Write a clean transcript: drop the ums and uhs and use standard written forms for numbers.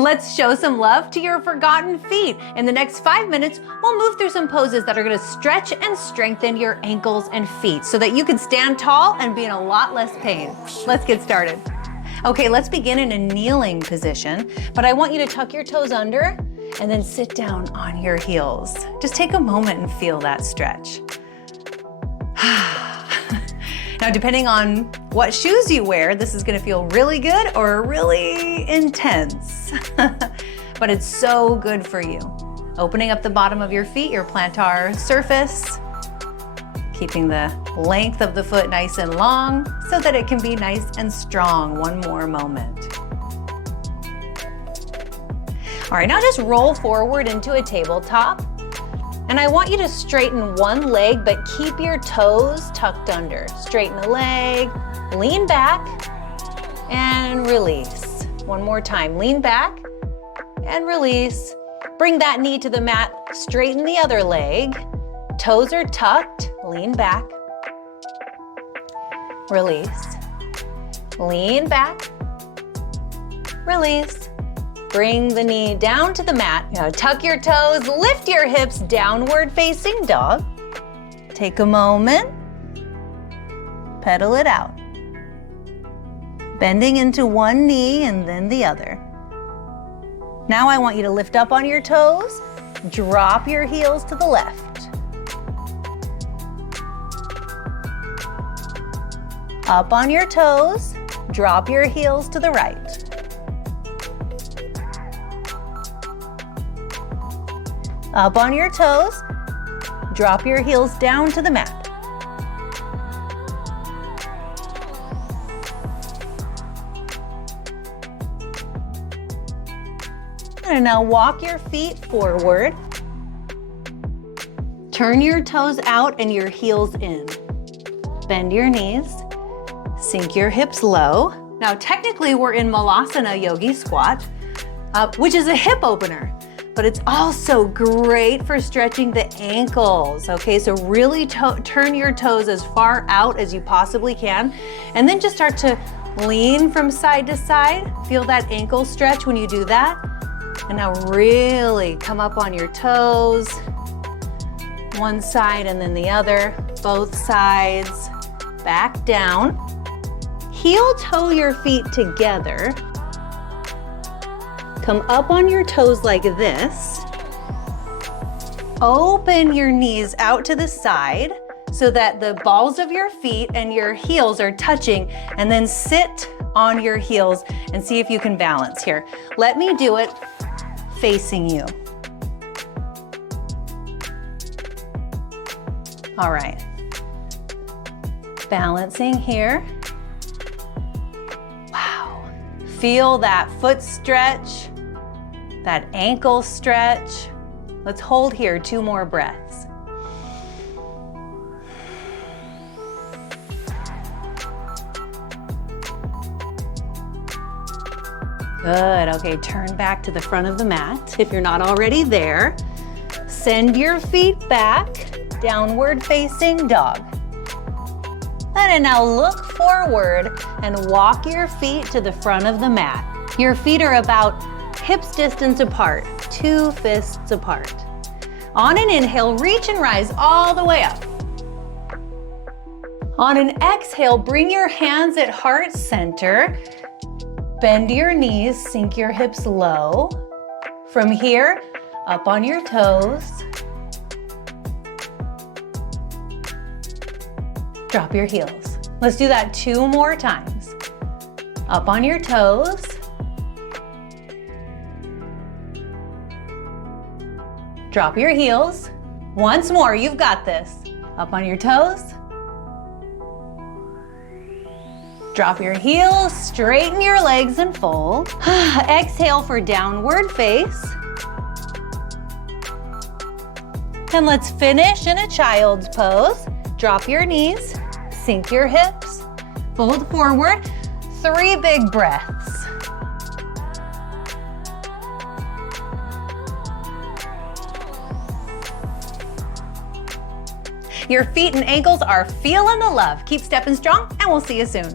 Let's show some love to your forgotten feet. In the next 5 minutes, we'll move through some poses that are gonna stretch and strengthen your ankles and feet so that you can stand tall and be in a lot less pain. Let's get started. Okay, let's begin in a kneeling position, but I want you to tuck your toes under and then sit down on your heels. Just take a moment and feel that stretch. Now, depending on what shoes you wear, this is gonna feel really good or really intense. But it's so good for you. Opening up the bottom of your feet, your plantar surface, keeping the length of the foot nice and long so that it can be nice and strong. One more moment. All right, now just roll forward into a tabletop. And I want you to straighten one leg, but keep your toes tucked under. Straighten the leg, lean back, and release. One more time, lean back and release. Bring that knee to the mat, straighten the other leg. Toes are tucked, lean back, release. Lean back, release. Bring the knee down to the mat. Now tuck your toes, lift your hips, downward facing dog. Take a moment, pedal it out. Bending into one knee and then the other. Now I want you to lift up on your toes, drop your heels to the left. Up on your toes, drop your heels to the right. Up on your toes, drop your heels down to the mat. And now walk your feet forward. Turn your toes out and your heels in. Bend your knees, sink your hips low. Now technically we're in Malasana Yogi Squat, which is a hip opener. But it's also great for stretching the ankles, okay? So really turn your toes as far out as you possibly can, and then just start to lean from side to side. Feel that ankle stretch when you do that. And now really come up on your toes, one side and then the other, both sides, back down. Heel toe your feet together. Come up on your toes like this. Open your knees out to the side so that the balls of your feet and your heels are touching, and then sit on your heels and see if you can balance here. Let me do it facing you. All right. Balancing here. Wow. Feel that foot stretch. That ankle stretch. Let's hold here 2 more breaths. Good, okay, turn back to the front of the mat if you're not already there. Send your feet back, downward facing dog. And now look forward and walk your feet to the front of the mat. Your feet are about hips distance apart, 2 fists apart. On an inhale, reach and rise all the way up. On an exhale, bring your hands at heart center. Bend your knees, sink your hips low. From here, up on your toes. Drop your heels. Let's do that 2 more times. Up on your toes. Drop your heels. Once more, you've got this. Up on your toes. Drop your heels, straighten your legs and fold. Exhale for downward face. And let's finish in a child's pose. Drop your knees, sink your hips, fold forward. 3 big breaths. Your feet and ankles are feeling the love. Keep stepping strong, and we'll see you soon.